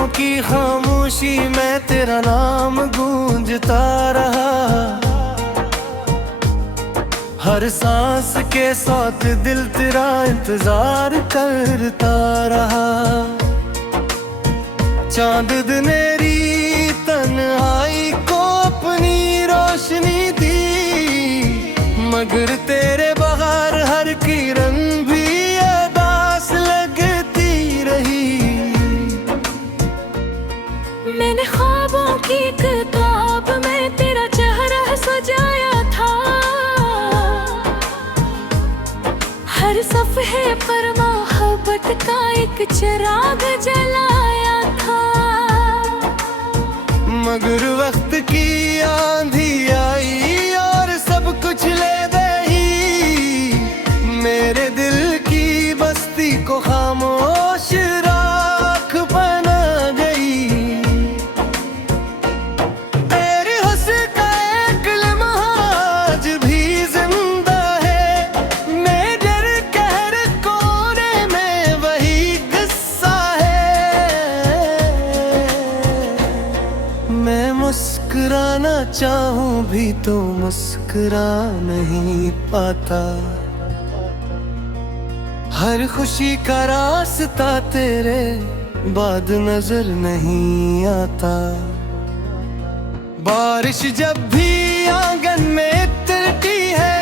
ख्वाबों की खामोशी में तेरा नाम गूंजता रहा। हर सांस के साथ दिल तेरा इंतजार करता रहा। चांद दिनेरी तन्हाई को अपनी रोशनी दी, मगर तेरे बगैर हर किरण भी उदास लगती रही। मैंने ख्वाबों की किताब में तेरा चेहरा सजाया था। हर सफ़हे पर मोहब्बत का एक चिराग जलाया था। मगर वक्त की आंधी आई और सब कुछ ले गई। मेरे दिल की बस्ती को खामोश राख बना गई। तेरी हंसी का एक लम्हा आज भी जिंदा है। मेरे कहर कोने में वही किस्सा है। मैं मुस्कुराना चाहूं भी तो मुस्कुरा नहीं पाता। हर खुशी का रास्ता तेरे बाद नजर नहीं आता। बारिश जब भी आंगन में उतरती है,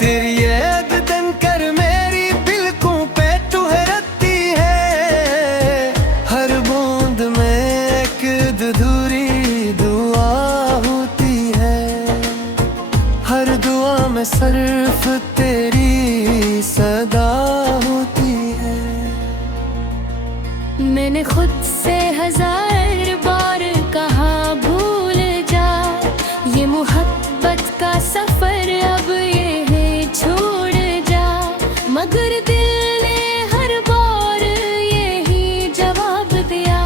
तेरी याद बनकर मेरी पलकों पे ठहरती है। हर बूंद में एक अधूरी दुआ होती है। हर दुआ में सिर्फ तेरी सदा होती है। मैंने खुद से 1000 बार कहा भूल जा, ये मोहब्बत का सफर अब ये है छोड़ जा। मगर दिल ने हर बार यही जवाब दिया,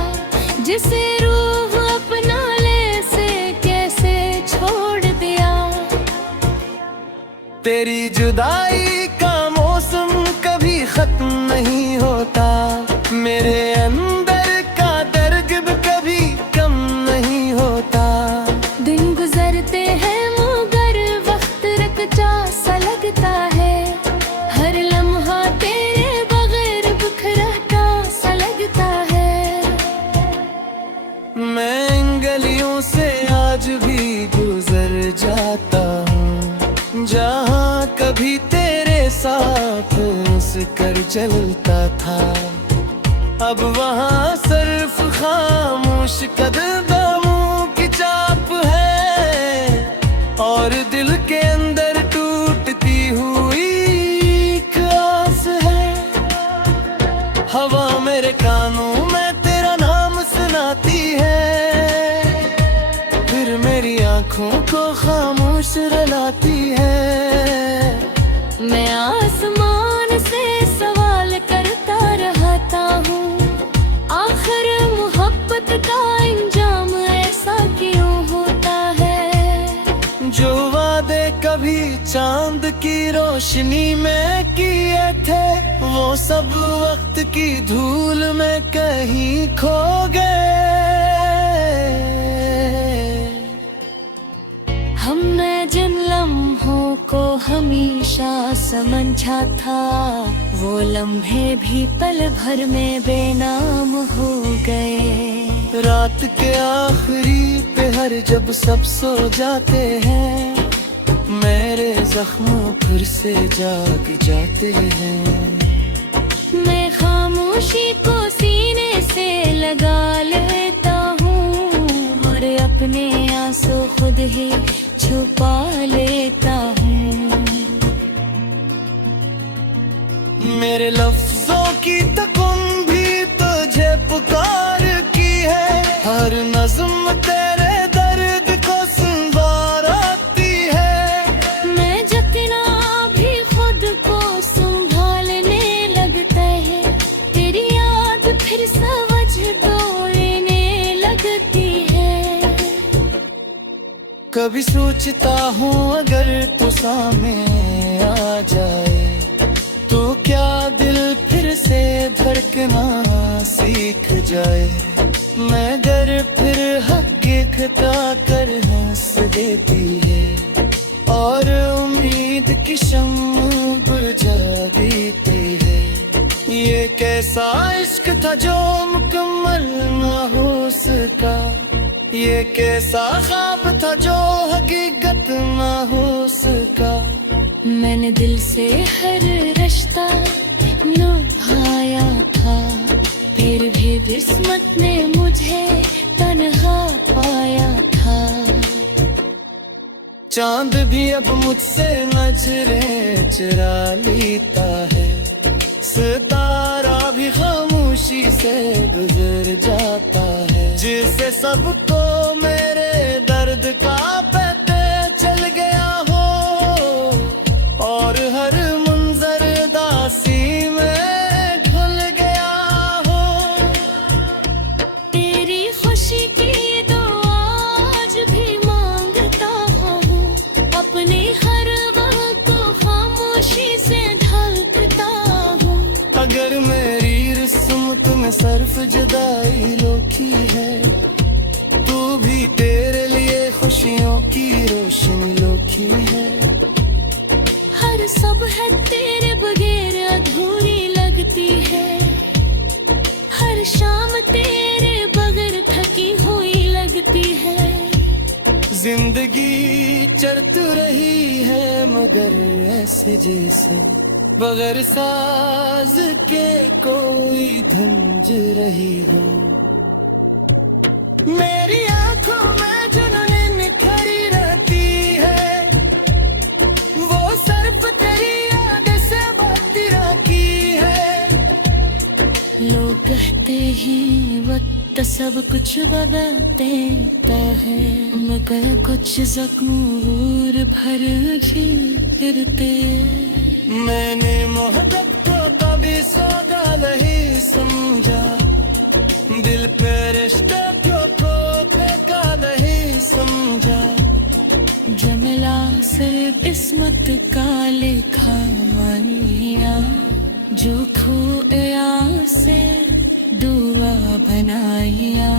जिसे रूह अपना ले से कैसे छोड़ दिया। तेरी जुदाई का मौसम कभी खत्म नहीं होता। मेरे अंदर का दर्द भी कभी कम नहीं होता। दिन गुजरते हैं मगर वक्त रुक जा सा लगता है। हर लम्हा तेरे बगैर बिखरा सा लगता है। मैं इन गलियों से आज भी गुजर जाता हूँ, जहाँ कभी तेरे साथ मुस्कुर चलता था। अब वहाँ सिर्फ खामोश कदमों की चाप है, और दिल के अंदर टूटती हुई एक आस है। हवा मेरे कानों में तेरा नाम सुनाती है, फिर मेरी आंखों को खामोश रुलाती है। मैं आसमान से सवाल करता रहता हूँ, आखिर मोहब्बत का अंजाम ऐसा क्यों होता है। जो वादे कभी चांद की रोशनी में किए थे, वो सब वक्त की धूल में कहीं खो गए। हमने जिन लम्हों को हमेशा समझा था, वो लम्हे भी पल भर में बेनाम हो गए। रात के आखिरी पहर जब सब सो जाते हैं, मेरे जख्मों फिर से जाग जाते हैं। मैं खामोशी को सीने से लगा लेता हूँ, और अपने आंसू खुद ही छुपा लेता हूँ। मेरे लफ्जों की तकुन भी तुझे पुकार की है। हर नज़्म तेरे दर्द को संवारती है। मैं जितना भी खुद को संभालने लगता है, तेरी याद फिर समझ डोलने लगती है। कभी सोचता हूँ अगर तू सामने आ जाए, तो क्या दिल फिर से धड़कना सीख जाए। देती है और उम्मीद की शम्म बुझा देती है। ये कैसा इश्क था जो मुकम्मल ना हो सका, ये कैसा ख्वाब था जो हकीकत ना हो सका। मैंने दिल से हर रिश्ता निभाया था, फिर भी किस्मत ने मुझे तन्हा पाया था। चांद भी अब मुझसे नजरें चुरा लेता है, सितारा भी खामोशी से गुजर जाता है। जिसे सबको मेरे दर्द का पता चल गया हो और हर मंजर दासी में ढल गया हो। तेरी खुशी की दुआ आज भी मांगता हूँ, अपनी हर वक्त को खामोशी से ढकता हूँ। अगर मेरी रिस्मत में सर्फ जुदाई लोखी है, तू भी तेरे लिए खुशियों की रोशनी लोखी है। हर सब है तेरे बगैर अधूरी लगती है, हर शाम तेरे बगैर थकी हुई लगती है। जिंदगी चढ़त रही है मगर ऐसे जैसे बगैर साज के कोई धुंज रही हो। मेरी आंखों में जुनून निखरी रहती है, वो सिर्फ तेरी याद से बहती रहती है। लोग कहते हैं वक्त सब कुछ बदल देता है, मगर कुछ जख्म भर फिरते। मैंने मोहब्बत को कभी सौदा नहीं समझा, दिल पे रिश्ते को फेंका नहीं समझा। जमला सिर्फ किस्मत का लिखा मानिया, जो खोया से दुआ बनाया।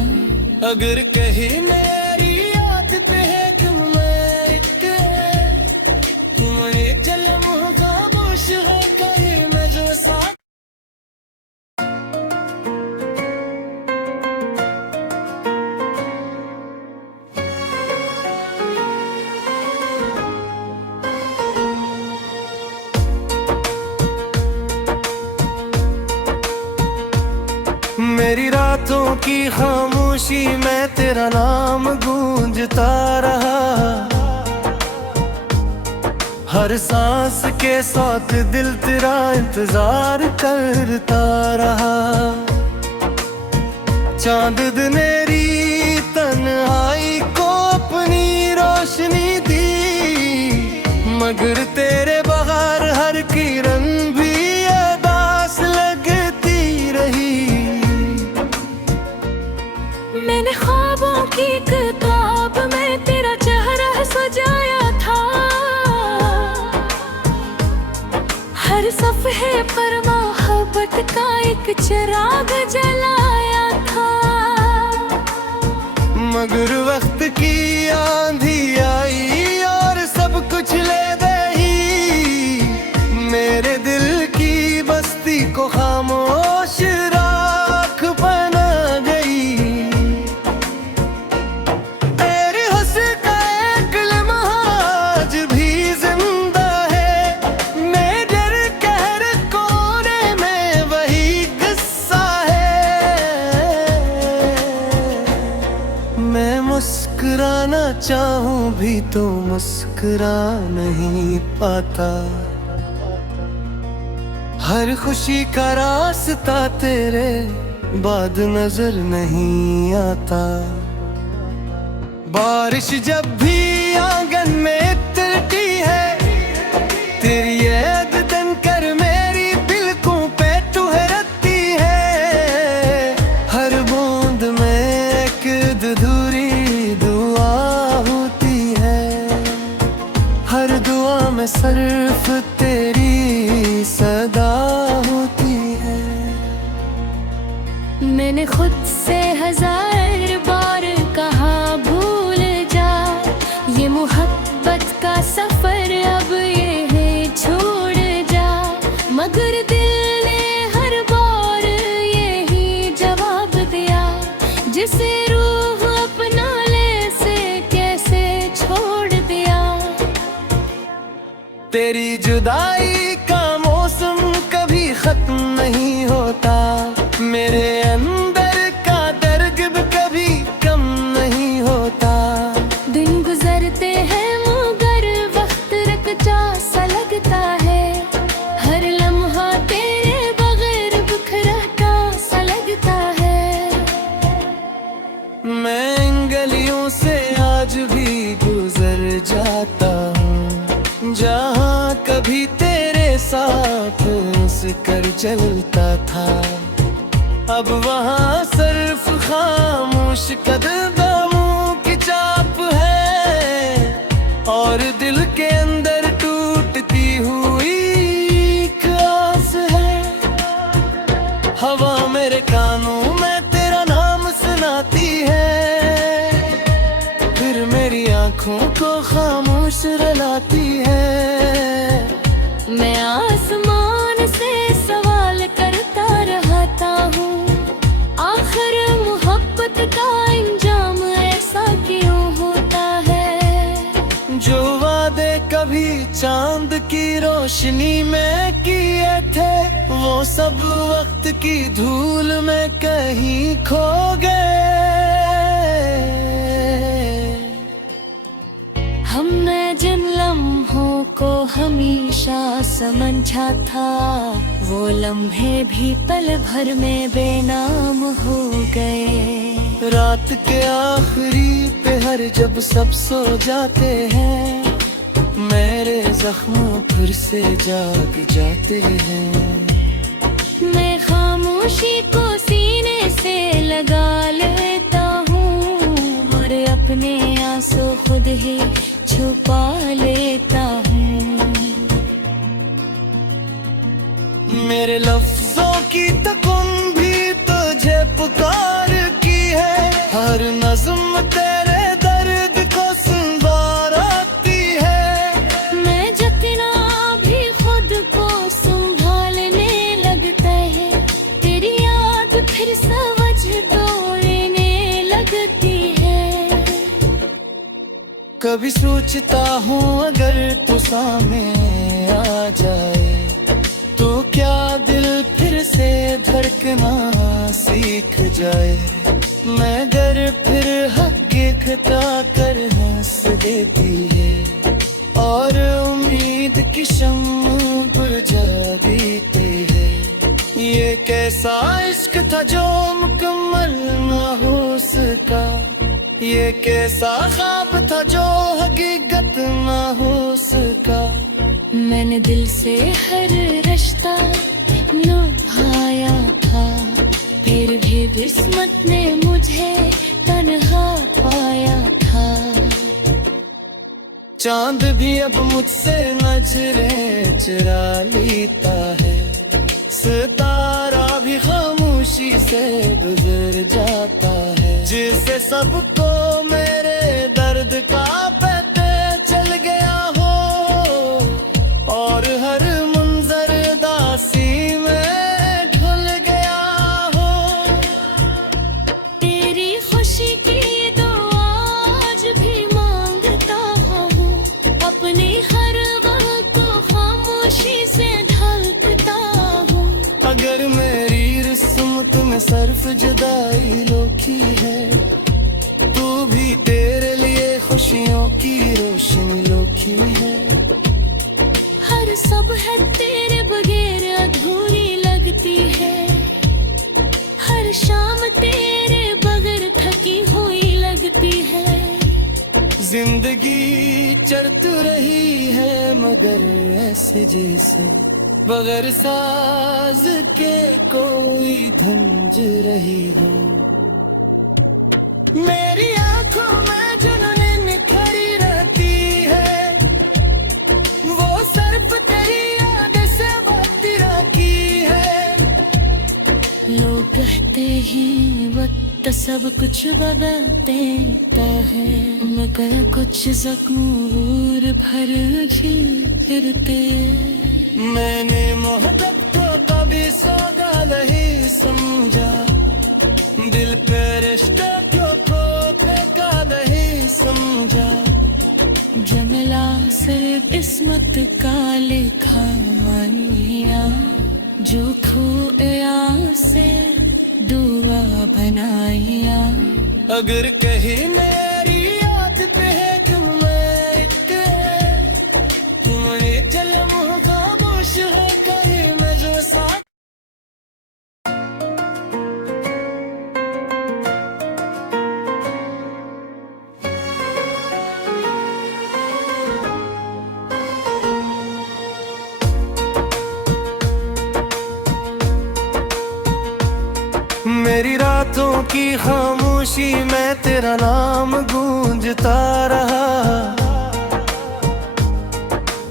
अगर कहीं मेरी याद पे है कि मैं एक जलम खामोश है कहीं मैं जो साथ। मेरी रातों की खामोशी में तेरा नाम गूंजता रहा, हर सांस के साथ दिल तेरा इंतजार करता रहा। चांद दिनेरी तन्हाई को अपनी रोशनी दी, मगर तेरे बगैर हर किरण भी अदास लगती रही। मैंने ख्वाबों की किताब में तेरा चेहरा सजाया था, हर सफ़े पर मोहब्बत का एक चिराग जलाया था। मगर वक्त की आंधी आई और सब कुछ ले गई, मेरे दिल की बस्ती को खामोश राख बना गई। तेरे हुस्न का एक लम्हा आज भी जिंदा है, मेरे कहर कोने में वही किस्सा है। मैं मुस्कुराना चाहूं भी तो मुस्कुरा नहीं पाता, हर खुशी का रास्ता तेरे बाद नजर नहीं आता। बारिश जब भी आंगन में उतरती है, तेरी याद बनकर मेरी पलकों पे ठहरती है। हर बूंद में एक अधूरी दुआ होती है, हर दुआ में सिर्फ तेरी सदा होती है। मैंने खुद से हजार बार कहा भूल जा, ये तेरी जुदाई का मौसम कभी खत्म नहीं होता, मेरे अंदर का दर्द भी कभी कम नहीं होता। दिन गुजरते हैं मगर वक्त रुक जा सा लगता है, हर लम्हा तेरे बगैर बिखरा सा लगता है। मैं इन गलियों से आज भी गुजर जाता हूँ, जहाँ कभी तेरे साथ कर चलता था। अब वहाँ सिर्फ खामोश कदमों की चाप है, और दिल के अंदर टूटती हुई एक आस है। हवा मेरे कानों में तेरा नाम सुनाती है, फिर मेरी आंखों को खामोश रुलाती है। मैं आसमान से सवाल करता रहता हूँ, आखिर मोहब्बत का अंजाम ऐसा क्यों होता है। जो वादे कभी चांद की रोशनी में किए थे, वो सब वक्त की धूल में कहीं खो गए। हमने जिन लम्हों को हमेशा समझा था, वो लम्हे भी पल भर में बेनाम हो गए। रात के आखिरी पहर जब सब सो जाते हैं, मेरे जख्मों फिर से जाग जाते हैं। मैं खामोशी को सीने से लगा लेता हूँ, और अपने आंसू खुद ही छुपा लेता हूँ। मेरे लफ्जों की तकुन भी तुझे पुकार की है, हर नज़्म तेरे दर्द को संवारती है। मैं जितना भी खुद को संभालने लगता है, तेरी याद फिर समझ डोलने लगती है। कभी सोचता हूँ अगर तू सामने आ जाए, तो क्या दिल फिर से धड़कना सीख जाए। मगर फिर हकीकता कर हंस देती है, और उम्मीद की शम्म बुझा देती है। ये कैसा इश्क था जो मुकम्मल ना हो सका, ये कैसा ख्वाब था जो हकीकत ना हो सका। मैंने दिल से हर रिश्ता निभाया था, फिर भी किस्मत ने मुझे तन्हा पाया था। चांद भी अब मुझसे नजरें चुरा लेता है, सितारा भी खामोशी से गुजर जाता है। जिसे सबको मेरे दर्द का पता चल गया हो, और हर मंजर दासी में ढल गया हो। तेरी खुशी की दुआ आज भी मांगता हूँ, अपनी हर बात को खामोशी से ढकता हूँ। अगर मेरी रिस्मत में सिर्फ जुदाई लोकी है, तू भी तेरे लिए खुशियों की रोशनी लोकी है। हर सब है तेरे बगैर अधूरी लगती है, हर शाम तेरे बगैर थकी हुई लगती है। जिंदगी चलती रही है मगर ऐसे जैसे बगैर साज के कोई धुंज रही हो। मेरी आंखों में जुनून निखरी रहती है, वो सिर्फ तेरी याद से बहती रहती है। लोग कहते हैं वक्त सब कुछ बदल देता है, मगर कुछ जख्मों भर फिरते। मैंने मोहब्बत को कभी सौदा नहीं समझा, दिल पे रिश्ते को फेंका नहीं समझा। जमला सिर्फ किस्मत का लिखाइया जो खोया से दुआ बनाइया। अगर कहीं मेरी याद पे है कि मैं एक तुम्हारे जन्म खामोश है कहीं मैं जो साथ। मेरी रातों की खामोशी में तेरा नाम गूंजता रहा।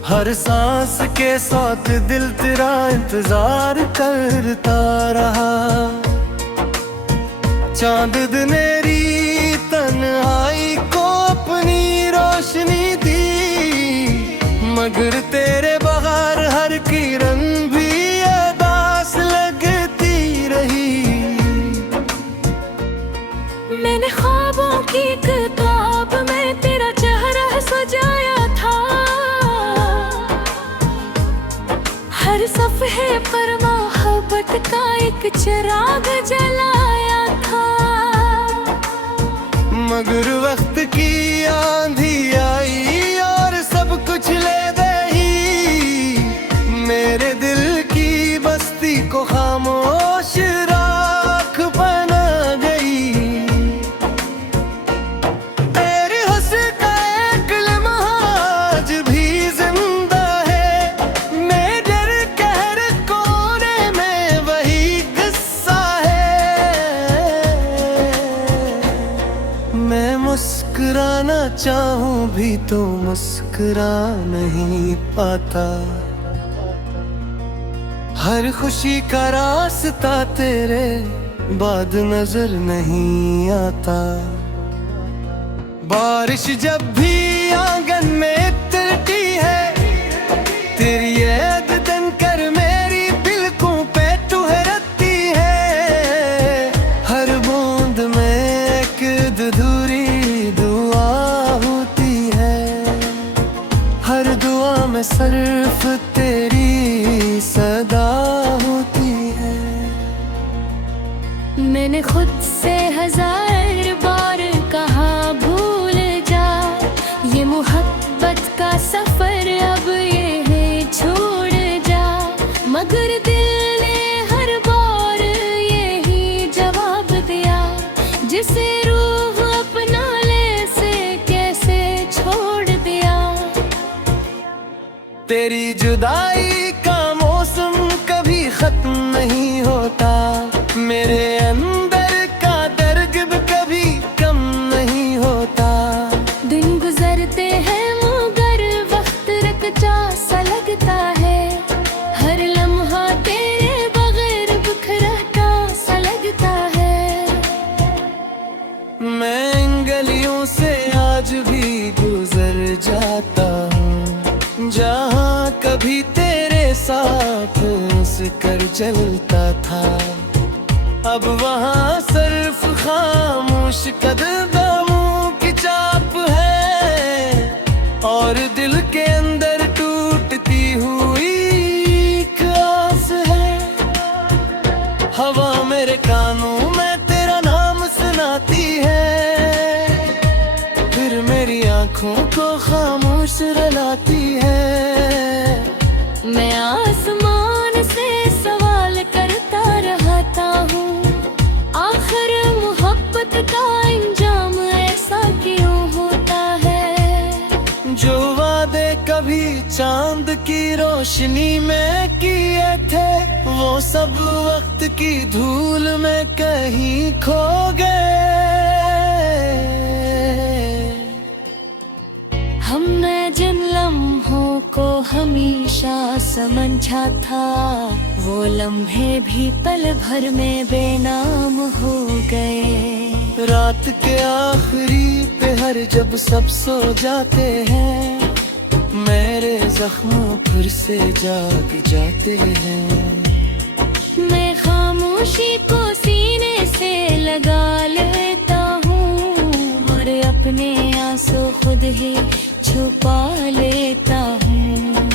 हर सांस के साथ दिल तेरा इंतजार करता रहा। चांद दिनेरी तन्हाई को अपनी रोशनी दी, मगर तेरे बगैर हर किरण भी उदास लगती रही। मैंने ख्वाबों की किताब में तेरा चेहरा सजाया था, हर सफ़हे पर मोहब्बत का एक चिराग जलाया था। मगर वक्त की आंधी आई और सब कुछ ले गई। मेरे दिल की बस्ती को खामोश राख बना गई। तेरी हंसी का एक लम्हा आज भी जिंदा है। मेरे कहर कोने में वही किस्सा है। मैं मुस्कुराना चाहूं भी तो मुस्कुरा नहीं पाता। हर खुशी का रास्ता तेरे बाद नजर नहीं आता। बारिश जब भी आंगन में उतरती है, तेरी याद बनकर मेरी पलकों पे ठहरती है। हर बूंद में एक अधूरी दुआ होती है। हर दुआ में सिर्फ तेरी सदा होती है। मैंने खुद से हजार बार कहा भूल जा, ये मोहब्बत का सफर अब ये है छोड़ जा। मगर दिल ने हर बार यही जवाब दिया, जिसे रूह अपना ले से कैसे छोड़ दिया। तेरी जुदाई का मौसम कभी खत्म नहीं होता। मेरे अंदर का दर्द भी कभी कम नहीं होता। दिन गुजरते हैं मगर वक्त रुकता सा लगता है। हर लम्हा तेरे बगैर बिखरता सा लगता है। मैं इन गलियों से आज भी गुजर जाता हूँ, जहाँ कभी तेरे साथ कर चलता था। अब वहाँ सिर्फ खामोश कदमों की चाप है, और दिल के अंदर टूटती हुई एक आस है। हवा मेरे कानों में तेरा नाम सुनाती है, फिर मेरी आंखों को खामोश रुलाती है। मैं आसमान से सवाल करता रहता हूँ, आखिर मोहब्बत का अंजाम ऐसा क्यों होता है। जो वादे कभी चांद की रोशनी में किए थे, वो सब वक्त की धूल में कहीं खो गए। हमने जिन लम्हों को हमेशा समझा था, वो लम्हे भी पल भर में बेनाम हो गए। रात के आखिरी पहर जब सब सो जाते हैं, मेरे जख्मों फिर से जाग जाते हैं। मैं खामोशी को सीने से लगा लेता हूँ, और अपने आंसू खुद ही छुपा लेता हूँ।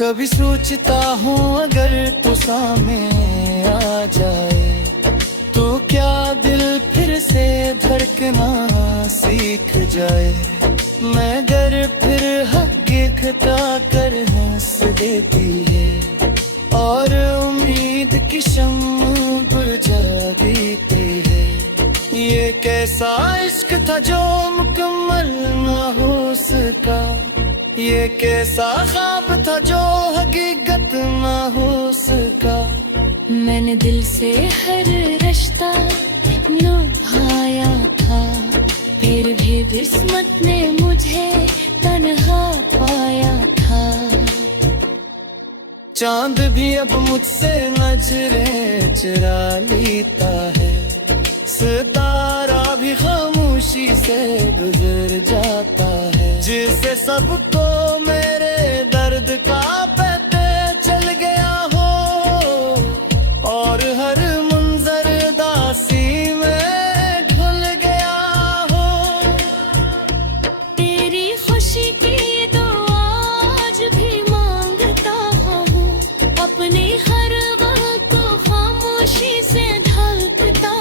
कभी सोचता हूँ अगर तू सामने आ जाए तो क्या दिल फिर से धड़कना सीख जाए। मगर फिर हकीकत आकर हंस देती है और उम्मीद की शम्म बुझा देती है। ये कैसा इश्क था जो मुकम्मल ना हो सका, ये कैसा ख्वाब था जो हकीकत ना हो सका। मैंने दिल से हर रिश्ता निभाया था, फिर भी किस्मत ने मुझे तन्हा पाया था। चांद भी अब मुझसे नजरें चुरा लेता है, सितारा भी खामोशी से गुजर जाता है। जिसे सबको मेरे दर्द का पता चल गया हो और हर मंजर दासी में ढल गया हो। तेरी खुशी की दुआ आज भी मांगता हूँ, अपने हर वक्त को खामोशी से ढलता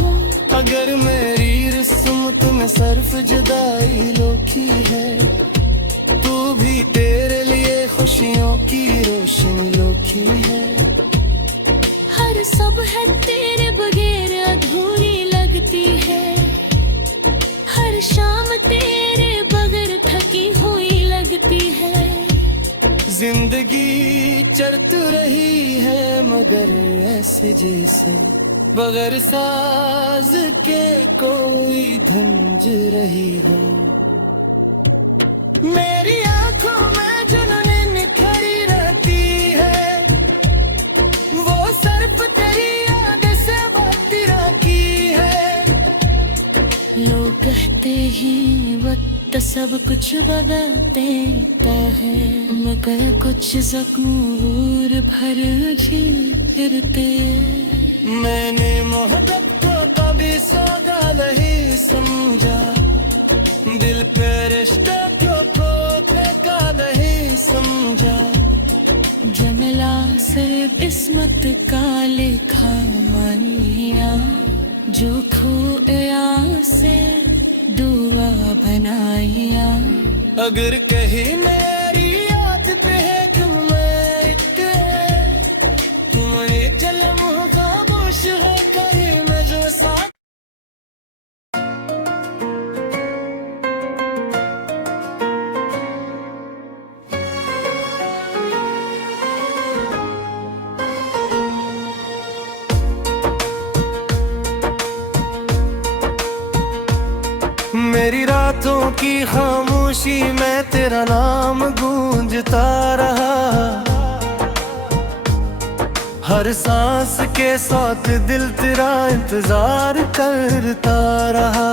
हूँ। अगर मेरी रिस्मत में सिर्फ जुदाई लोकी है, तू भी तेरे लिए खुशियों की रोशनी लोकी है। हर सब है तेरे बगैर अधूरी लगती है, हर शाम तेरे बगैर थकी हुई लगती है। जिंदगी चलती रही है मगर ऐसे जैसे बगैर साज के कोई धुंज रही हो। मेरी आंखों में जुनून निखरी रहती है, वो सिर्फ तेरी याद से बढ़ती रहती है। लोग कहते ही वक्त सब कुछ बदल देता है, मगर कुछ जख्मूर भर झिलते। मैंने मोहब्बत को कभी सौदा नहीं समझा, दिल पे रिश्ते को फेंका नहीं समझा। जमला से किस्मत का लिखा मानिया, जो खोया से दुआ बनाया। अगर कहीं मेरी याद पे है कि मैं एक तुम्हारे जलम खामोश है करे मैं जो साथ। मेरी रातों की खामोशी में तेरा नाम गूंजता रहा, हर सांस के साथ दिल तेरा इंतजार करता रहा।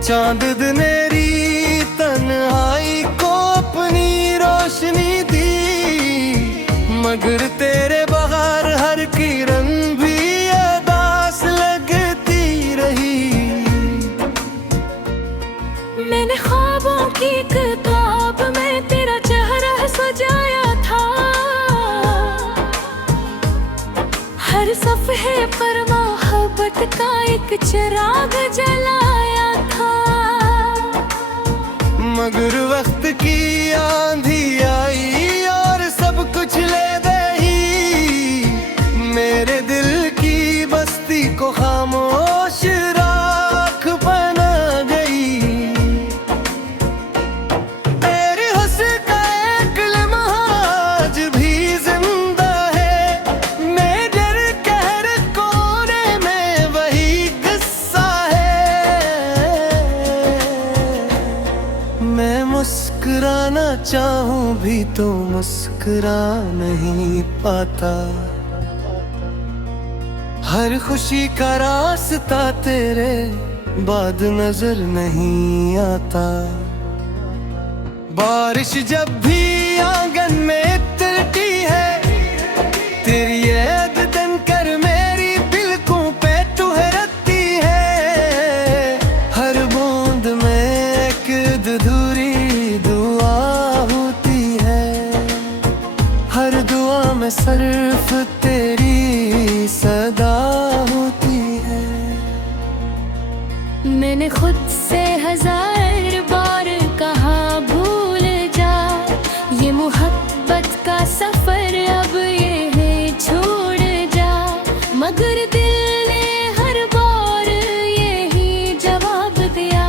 चांद मेरी तन्हाई को अपनी रोशनी दी, मगर तेरे बगैर हर किरण भी उदास लगती रही। मैंने ख्वाबों की किताब में तेरा चेहरा सजाया था, हर सफ़े पर मोहब्बत का एक चिराग जलाया था। मगर वक्त की आंधी आई और सब कुछ ले गई, मेरे दिल की बस्ती को खामोश राख बना गई। तेरी हुस्न का एक लम्हा आज भी जिंदा है, मेरे कहर कोने में वही किस्सा है। मैं मुस्कुराना चाहूं भी तो मुस्कुरा नहीं पाता, हर खुशी का रास्ता तेरे बाद नजर नहीं आता। बारिश जब भी आंगन में उतरती है, तेरी याद बनकर मेरी पलकों पे ठहरती है। हर बूंद में एक अधूरी दुआ होती है। मैंने खुद से हजार बार कहा भूल जा, ये मोहब्बत का सफर अब ये है छोड़ जा, मगर दिल ने हर बार यही जवाब दिया,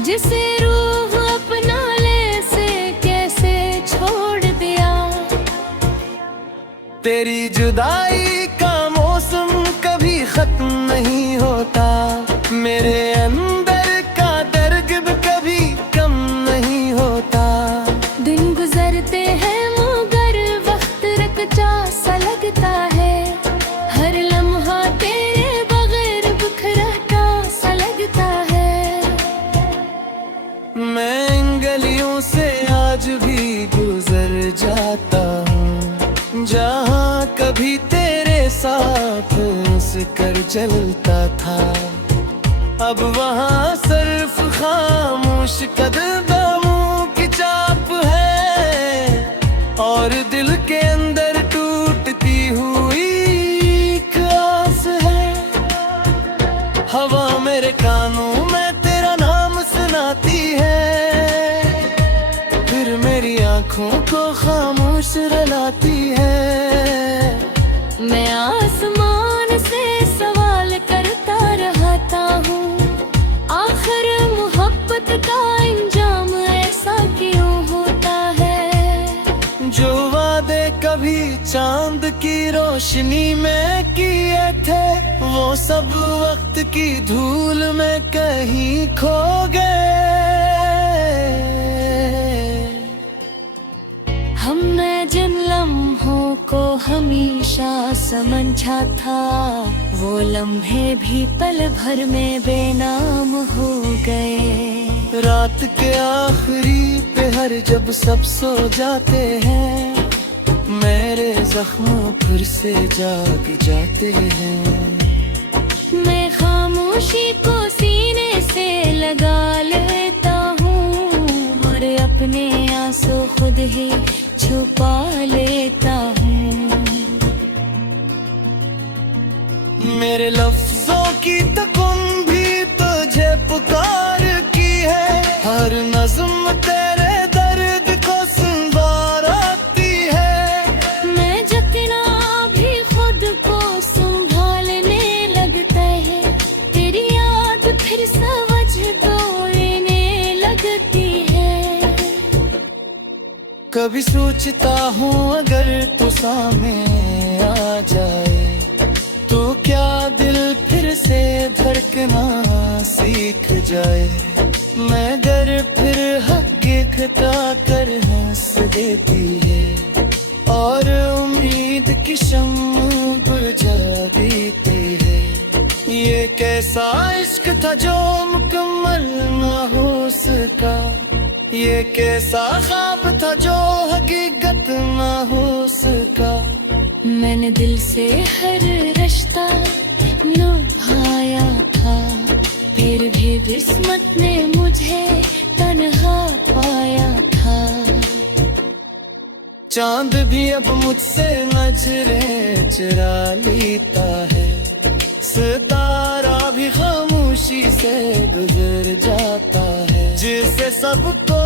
जिसे रूह अपना ले से कैसे छोड़ दिया। तेरी जुदाई का मौसम कभी खत्म नहीं होता, मेरे अंदर का दर्द भी कभी कम नहीं होता। दिन गुजरते हैं मगर वक्त रकचा सा लगता है, हर लम्हा तेरे बगैर बिखरता सा लगता है। मैं इन गलियों से आज भी गुजर जाता हूँ, जहाँ कभी तेरे साथ कर चलता था, अब वहाँ सिर्फ खामोश कदमों की चाप है, और दिल के अंदर टूटती हुई एक आस है। हवा मेरे कानों में तेरा नाम सुनाती है, फिर मेरी आंखों को खामोश रुलाती है। मैं आसमान से सवाल करता रहता हूँ, आखिर मोहब्बत का इंजाम ऐसा क्यों होता है। जो वादे कभी चांद की रोशनी में किए थे, वो सब वक्त की धूल में कहीं खो गए। हमने जिन लम्हों को हमेशा समझा था, वो लम्हे भी पल भर में बेनाम हो गए। रात के आखिरी पहर जब सब सो जाते हैं, मेरे जख्मों फिर से जाग जाते हैं। मैं खामोशी को सीने से लगा लेता हूँ, और अपने आंसू खुद ही छुपा लेता हूँ। मेरे लफ्जों की तकुन भी तुझे पुकार की है, हर नज़्म तेरे दर्द को संवारती है। मैं जितना भी खुद को संभालने लगता है, तेरी याद फिर समझ दौड़ने लगती है। कभी सोचता हूँ अगर तू सामने आ जाए, तो क्या दिल फिर से धड़कना सीख जाए। मगर फिर हकीकत आकर हंस देती है, और उम्मीद की शम्म बुझा देती है। ये कैसा इश्क था जो मुकम्मल ना हो सका, ये कैसा ख्वाब था जो हकीकत ना हो सका। मैंने दिल से हर रिश्ता निभाया था, फिर भी किस्मत ने मुझे तन्हा पाया था। चांद भी अब मुझसे नजरें चुरा लेता है, सितारा भी खामोशी से गुजर जाता है, जिसे सबको